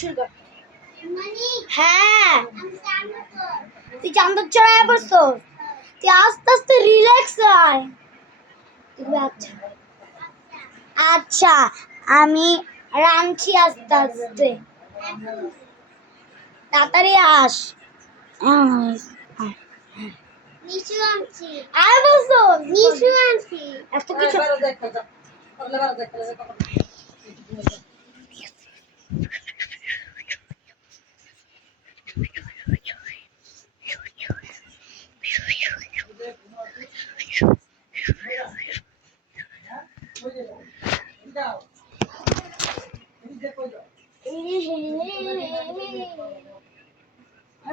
শুরু কর। হ্যাঁ তুই চান্দর চড়ায় বসছো, তুই আস্তে আস্তে রিল্যাক্স আয়। আচ্ছা আচ্ছা আমি রাঁধছি আস্তে আস্তে, তাড়াতাড়ি আস। আর বসো এত কিছু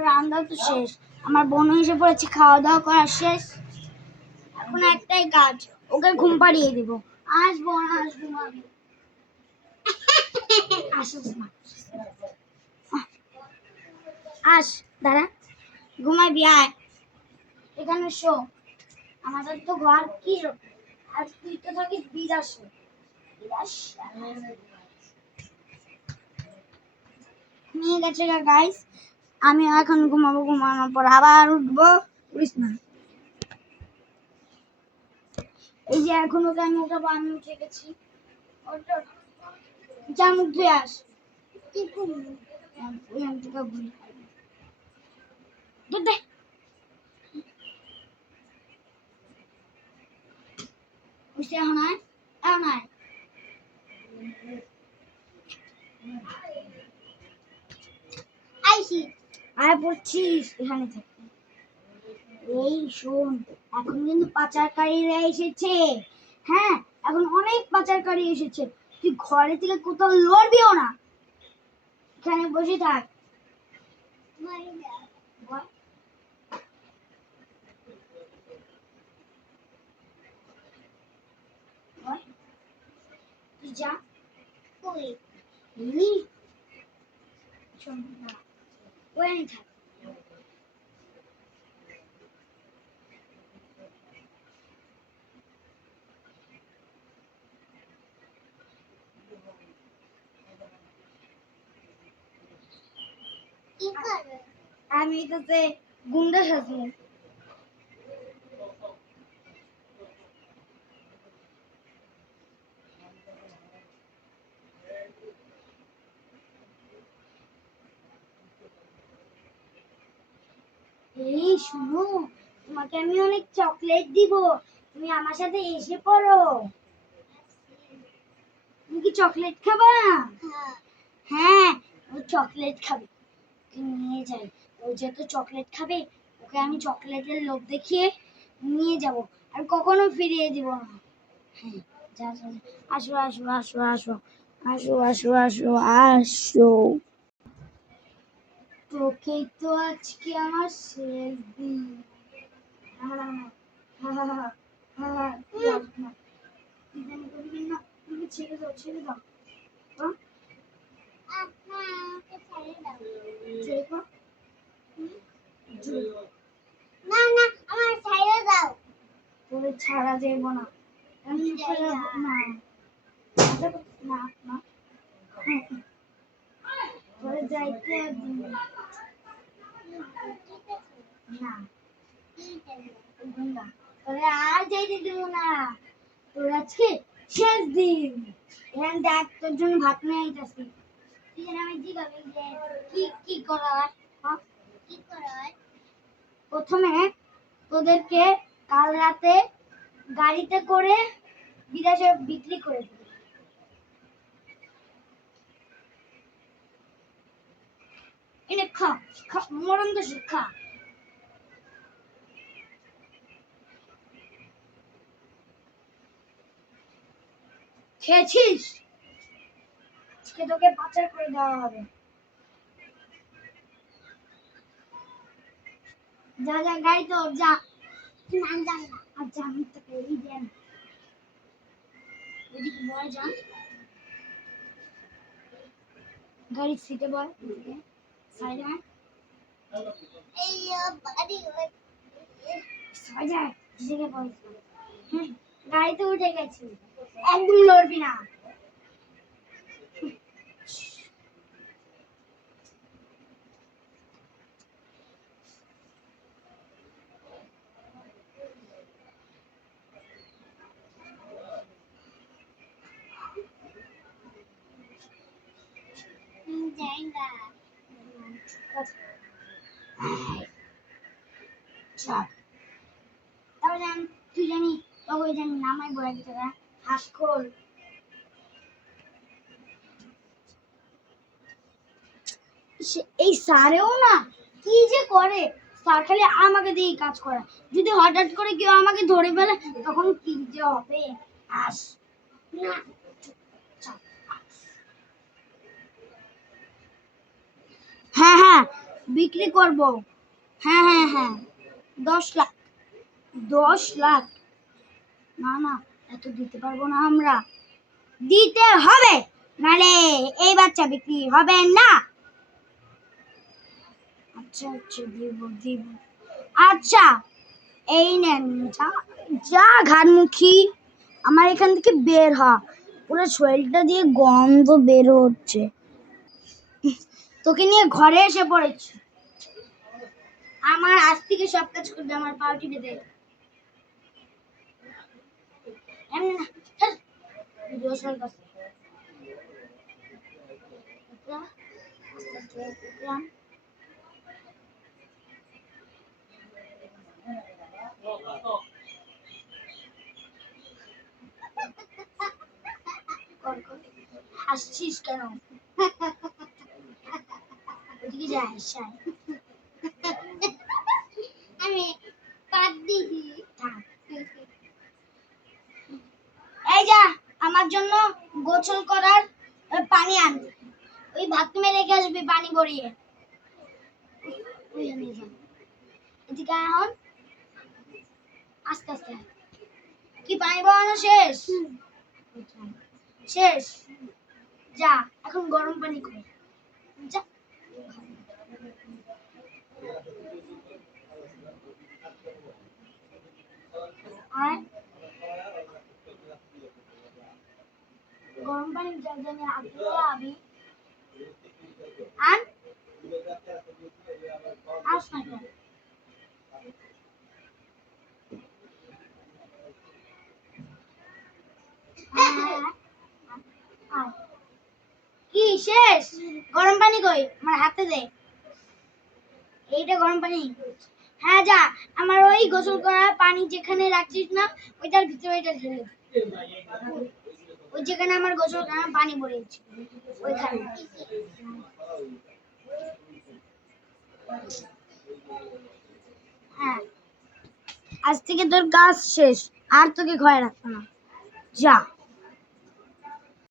রান্না তো শেষ, আমার বোন এসে পড়েছে, খাওয়া দাওয়া করা শেষ। এখন একটাই কাজ, ওকে ঘুম পাড়িয়ে দিব। আসবো আসবো আসিস না, আস দাঁড়া, ঘুমাবি আয় এখানে শো। আমাদের তো ঘর কি আর তুই তো থাকিস বিদেশে। নিয়ে গেছে গাইস, আমি এখন ঘুমাবো, ঘুমানোর পর আবার উঠবো। উঠিস না, এই যে এখন ওকে আমি উঠাবো, আমি উঠে গেছি। যা মুখ ধুয়ে আস। কি করবো দে বুঝতে, এখন আয় এখন আয়। আইসি আয় পড়ছিস এখানে থেকে। এই শোন, এখন কিন্তু পাচারকারীরা এসেছে। হ্যাঁ এখন অনেক পাচারকারী এসেছে, তুই ঘরে থেকে কোথাও লড়বিও না, এখানে বসে থাক। তুই যা কই শোন না, ওখানে থাক। আমি তোকে গুন্ডা সাজবো। এই শুনো, তোমাকে আমি অনেক চকলেট দিব, তুমি আমার সাথে এসে পড়ো। তুমি কি চকলেট খাবা? হ্যাঁ ও চকলেট খাবে, নিয়ে যাই। ও যেহেতু চকলেট খাবে, ওকে আমি চকলেটের লোভ দেখিয়ে নিয়ে যাব, আর কখনো ফিরিয়ে দিব না। হ্যাঁ যা যা যা। আসো আসো আসো আসো আসো আসো আসো আসো। তোকে তো আজকে আমার শেষ দিন। ছেড়ে দাও ছেড়ে দাও, না না আমার ছেড়ে দাও। তোরে ছাড়া যাইব না, আমি না না না তোরে যাইতে না, তোরে আর যাইতে দিব না, তোর আজকে শেষ দিন। এখানে দেখ তোর জন্য ভাত নিয়ে আইতাছি। আমি জিগাবি যে কি কি করা হয়, কি করা হয়। প্রথমে তোদেরকে কাল রাতে গাড়িতে করে বিদেশে বিক্রি করে দিবি। এনে খা খা মরণ তো খা। খেয়েছিস, আজকে তোকে পাচার করে দেওয়া হবে। যা যা গাড়ি তো যা। নাম জান না, আচ্ছা আমি তোকে এই দেন এদিকে বয়, যা গাড়ির সিটে বয়, সাইডে এই বাড়ি সাইডে দিকে বয়। হ্যাঁ গাড়িতে উঠে গেছি, একদম লড়বি না। जाएगा তারপর জান তুই জানি তবে জানি নামাই বড় একটা হাত খোল এই স্যারেও না কি যে করে স্যার খালি আমাকে দিয়ে কাজ করে যদি হঠাৎ করে কেউ আমাকে ধরে ফেলে তখন কি যে হবে আস না হ্যাঁ হ্যাঁ বিক্রি করব হ্যাঁ হ্যাঁ হ্যাঁ 10 লাখ 10 লাখ না না এত দিতে পারবো না আমরা দিতে হবে মানে এই বাচ্চা বিক্রি হবে না আচ্ছা আচ্ছা দিব আচ্ছা এই নেন যা যা ঘাটমুখী আমার এখান থেকে বের হ পুরো শরীরটা দিয়ে গন্ধ বের হচ্ছে তোকে নিয়ে ঘরে এসে পড়েছি আমার আজ থেকে সব কাজ করবে আমার পাও টিপে দে এমনি না চল জোসল কাছে হাসছিস কেন ওদিকে যাস আমি পাত দিছি এই যা আমার জন্য গোসল করার পানি আন ওই বাথরুমে রেখে আসবি পানি ভরিয়ে এদিকে এখন আস্তে আস্তে কি পানি ভরানো শেষ শেষ যা এখন গরম পানি কর যা আর গরম পানি যা জানি আগে আবি আর আস না কেন কি শেষ গরম পানি কই আমার হাতে দে এইটা গরম পানি হ্যাঁ যা আমার ওই গোসল করা পানি যেখানে রাখছিস না ওইটার ভিতরে ওইটা ঢেলে ওই যেখানে আমার গোসল করা পানি পড়েছে ওইখানে হ্যাঁ আজ থেকে তোর কাজ শেষ আর তোকে ঘরে রাখবো না যা